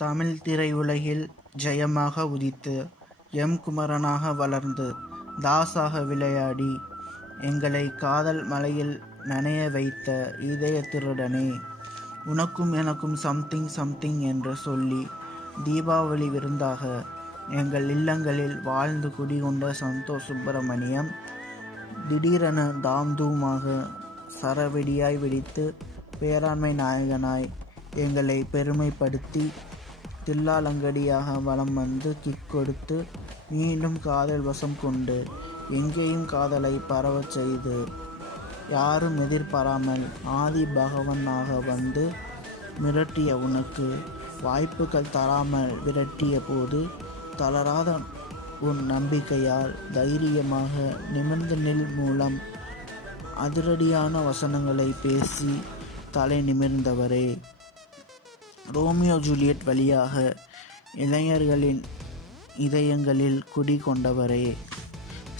தமிழ் திரையுலகில் ஜெயமாக உதித்து எம் குமரனாக வளர்ந்து தாஸாக விளையாடி எங்களை காதல் மலையில் நனைய வைத்த இதய திருடனே, உனக்கும் எனக்கும் சம்திங் சம்திங் என்று சொல்லி தீபாவளி விருந்தாக எங்கள் இல்லங்களில் வாழ்ந்து குடிகொண்ட சந்தோஷ் சுப்பிரமணியம் திடீரென தாம் தூமாக சரவெடியாய் வெடித்து பேராண்மை நாயகனாய் எங்களை பெருமைப்படுத்தி தில்லாலங்கடியாக வலம் வந்து கிக் கொடுத்து மீண்டும் காதல் வசம் கொண்டு எங்கேயும் காதலை பரவச் செய்து யாரும் எதிர்பாராமல் ஆதி பகவனாக வந்து மிரட்டிய உனக்கு வாய்ப்புகள் தராமல் விரட்டிய போது தளராத உன் நம்பிக்கையால் தைரியமாக நிமிர்ந்து நில் மூலம் அதிரடியான வசனங்களை பேசி தலை நிமிர்ந்தவரே, ரோமியோ ஜூலியட் வழியாக இளைஞர்களின் இதயங்களில் குடி கொண்டவரே,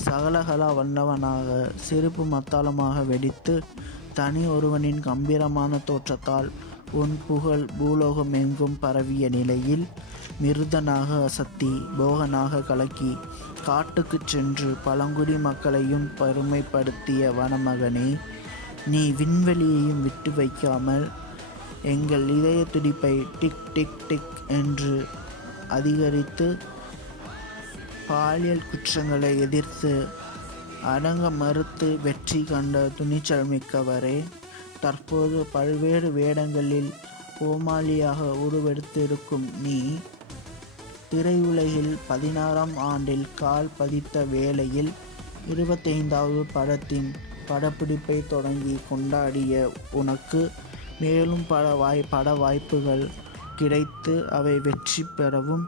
சகலகலா வல்லவனாக சிரிப்பு மத்தாளமாக வெடித்து தனி ஒருவனின் கம்பீரமான தோற்றத்தால் உன் புகழ் பூலோகம் எங்கும் பரவிய நிலையில் மிருதனாக அசத்தி போகனாக கலக்கி காட்டுக்கு சென்று பழங்குடி மக்களையும் பெருமைப்படுத்திய வனமகனே, நீ விண்வெளியையும் விட்டு வைக்காமல் எங்கள் இதய துடிப்பை டிக் டிக் டிக் என்று அதிகரித்து பாலியல் குற்றங்களை எதிர்த்து அடங்க மறுத்து வெற்றி கண்ட துணிச்சல் மிக்கவரே, தற்போது பல்வேறு வேடங்களில் கோமாளியாக உருவெடுத்திருக்கும் நீ திரையுலகில் 16ஆம் ஆண்டில் கால் பதித்த வேளையில் 25வது படத்தின் படப்பிடிப்பை தொடங்கி கொண்டாடிய உனக்கு மேலும் பட வாய்ப்புகள் கிடைத்து அவை வெற்றி பெறவும்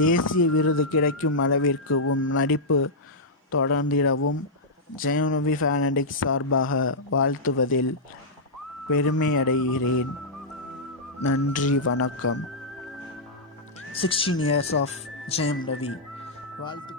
தேசிய விருது கிடைக்கும் அளவிற்கு உன் நடிப்பு தொடர்ந்திடவும் ஜெயம் ரவி ஃபேனடிக்ஸ் சார்பாக வாழ்த்துவதில் பெருமையடைகிறேன். நன்றி, வணக்கம். 16 years of ஜெயம் ரவி வாழ்த்து.